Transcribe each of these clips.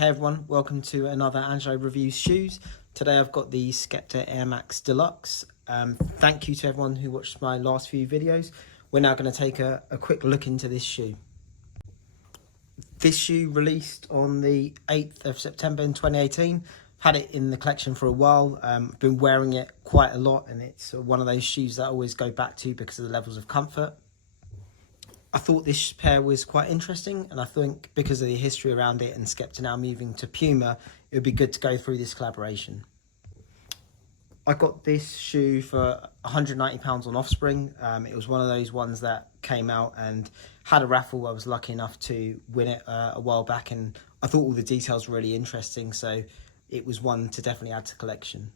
Hey everyone, welcome to another Angelo Reviews Shoes. Today I've got the Skepta Air Max Deluxe. Thank you to everyone who watched my last few videos. We're now going to take a quick look into this shoe. This shoe released on the 8th of September in 2018. Had it in the collection for a while. Been wearing it quite a lot, and it's one of those shoes that I always go back to because of the levels of comfort. I thought this pair was quite interesting, and I think because of the history around it and Skepta now moving to Puma, it would be good to go through this collaboration. I got this shoe for £190 on Offspring. It was one of those ones that came out and had a raffle. I was lucky enough to win it a while back, and I thought all the details were really interesting, so it was one to definitely add to collection.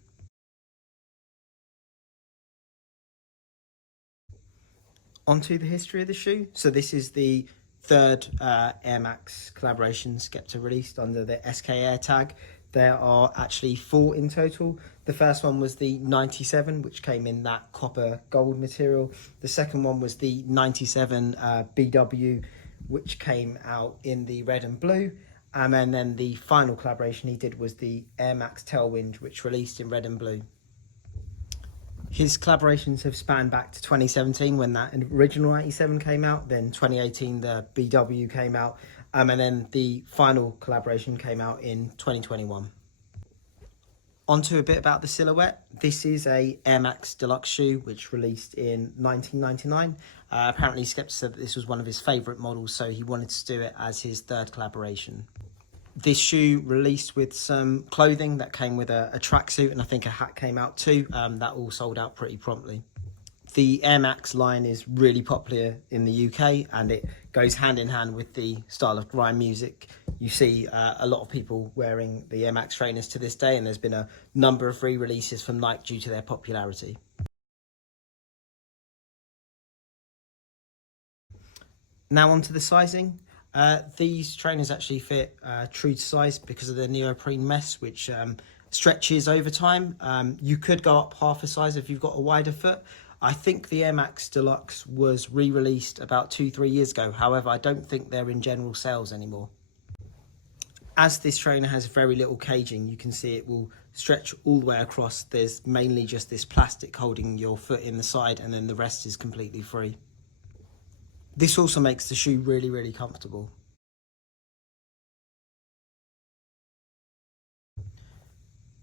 Onto the history of the shoe. So this is the third Air Max collaboration Skepta released under the SK Air tag. There are actually 4 in total. The first one was the 97, which came in that copper gold material. The second one was the 97 BW, which came out in the red and blue. And then the final collaboration he did was the Air Max Tailwind, which released in red and blue. His collaborations have spanned back to 2017 when that original 97 came out, then 2018 the BW came out, and then the final collaboration came out in 2021. Onto a bit about the silhouette. This is a Air Max Deluxe shoe which released in 1999. Apparently Skepta said that this was one of his favourite models, so he wanted to do it as his third collaboration. This shoe released with some clothing that came with a tracksuit, and I think a hat came out too. That all sold out pretty promptly. The Air Max line is really popular in the UK, and it goes hand in hand with the style of grime music. You see a lot of people wearing the Air Max trainers to this day, and there's been a number of re-releases from Nike due to their popularity. Now onto the sizing. These trainers actually fit true to size because of the neoprene mesh, which stretches over time. You could go up half a size if you've got a wider foot. I think the Air Max Deluxe was re-released about 2-3 years ago. However, I don't think they're in general sales anymore. As this trainer has very little caging, you can see it will stretch all the way across. There's mainly just this plastic holding your foot in the side, and then the rest is completely free. This also makes the shoe really, really comfortable.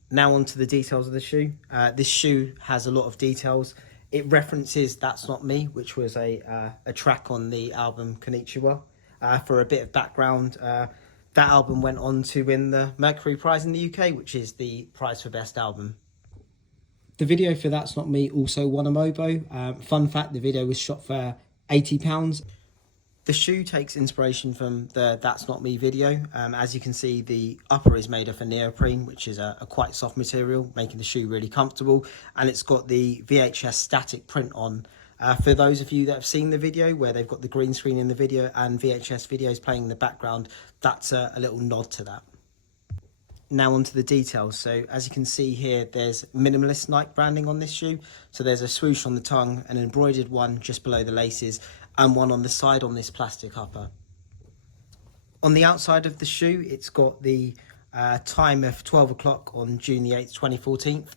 Now on to the details of the shoe. This shoe has a lot of details. It references That's Not Me, which was a track on the album Konnichiwa. For a bit of background, that album went on to win the Mercury Prize in the UK, which is the prize for best album. The video for That's Not Me also won a Mobo. Fun fact, the video was shot for £80. The shoe takes inspiration from the That's Not Me video. As you can see, the upper is made of a neoprene, which is a quite soft material, making the shoe really comfortable. And it's got the VHS static print on. For those of you that have seen the video, where they've got the green screen in the video and VHS videos playing in the background, that's a little nod to that. Now onto the details. So as you can see here, there's minimalist Nike branding on this shoe. So there's a swoosh on the tongue, an embroidered one just below the laces, and one on the side on this plastic upper. On the outside of the shoe, it's got the time of 12 o'clock on June the 8th, 2014.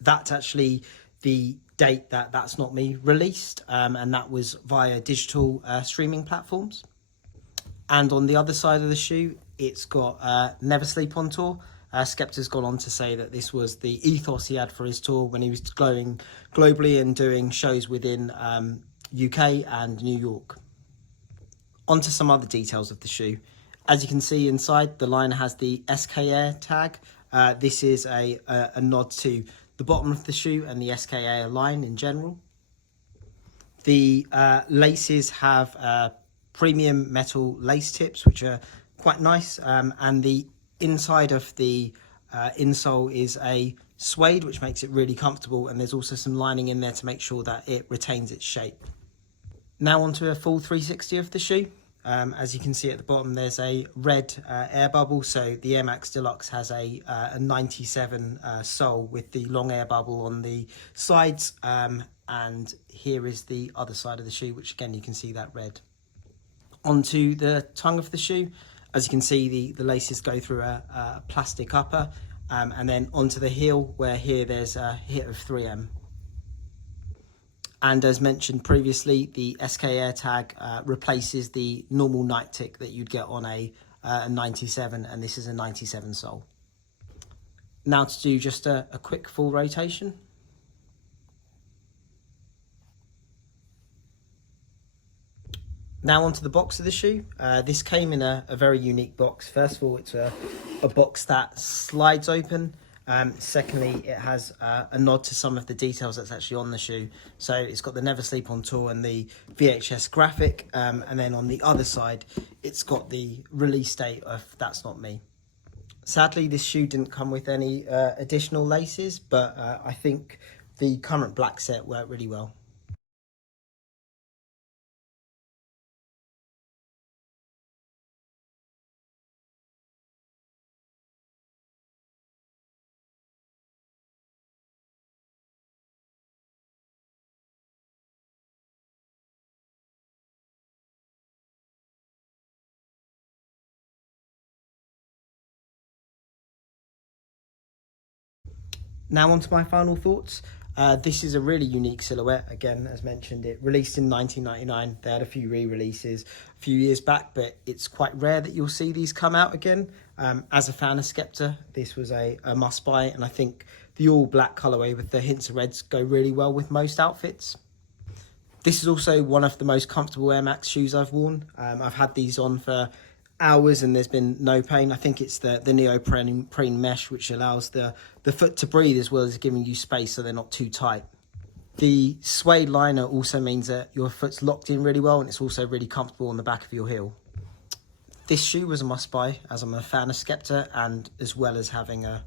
That's actually the date that That's Not Me released, and that was via digital streaming platforms. And on the other side of the shoe, it's got Never Sleep on Tour. Skepta's gone on to say that this was the ethos he had for his tour when he was going globally and doing shows within UK and New York. On to some other details of the shoe. As you can see inside, the liner has the SK Air tag. This is a nod to the bottom of the shoe and the SK Air line in general. The laces have premium metal lace tips, which are quite nice, and the inside of the insole is a suede, which makes it really comfortable, and there's also some lining in there to make sure that it retains its shape. Now onto a full 360 of the shoe. As you can see at the bottom, there's a red air bubble. So the Air Max Deluxe has a 97 sole with the long air bubble on the sides. And here is the other side of the shoe, which again, you can see that red. Onto the tongue of the shoe. As you can see, the laces go through a plastic upper and then onto the heel, where here there's a hit of 3M. And as mentioned previously, the SK Air tag replaces the normal night tick that you'd get on a 97, and this is a 97 sole. Now to do just a quick full rotation. Now onto the box of the shoe. This came in a very unique box. First of all, it's a box that slides open. Secondly, it has a nod to some of the details that's actually on the shoe. So it's got the Never Sleep on Tour and the VHS graphic. And then on the other side, it's got the release date of That's Not Me. Sadly, this shoe didn't come with any additional laces, but I think the current black set worked really well. Now on to my final thoughts. This is a really unique silhouette. Again, as mentioned, it released in 1999. They had a few re-releases a few years back, but it's quite rare that you'll see these come out again. As a fan of Skepta, this was a must-buy, and I think the all-black colourway with the hints of reds go really well with most outfits. This is also one of the most comfortable Air Max shoes I've worn. I've had these on for hours and there's been no pain. I think it's the neoprene mesh which allows the foot to breathe as well as giving you space so they're not too tight. The suede liner also means that your foot's locked in really well, and it's also really comfortable on the back of your heel. This shoe was a must buy as I'm a fan of Skepta, and as well as having a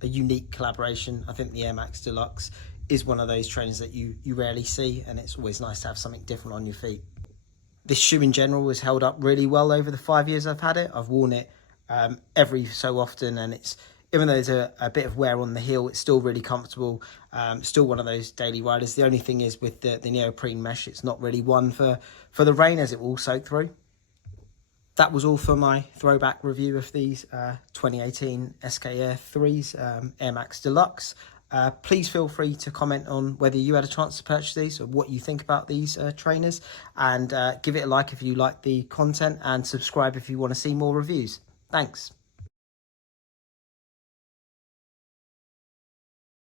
unique collaboration, I think the Air Max Deluxe is one of those trainers that you rarely see, and it's always nice to have something different on your feet. This shoe in general has held up really well over the 5 years I've had it. I've worn it every so often, and it's, even though there's a bit of wear on the heel, it's still really comfortable. Still one of those daily riders. The only thing is with the neoprene mesh, it's not really one for the rain, as it will soak through. That was all for my throwback review of these 2018 SK Air 3s Air Max Deluxe. Please feel free to comment on whether you had a chance to purchase these or what you think about these trainers, and give it a like if you like the content, and subscribe if you want to see more reviews. Thanks.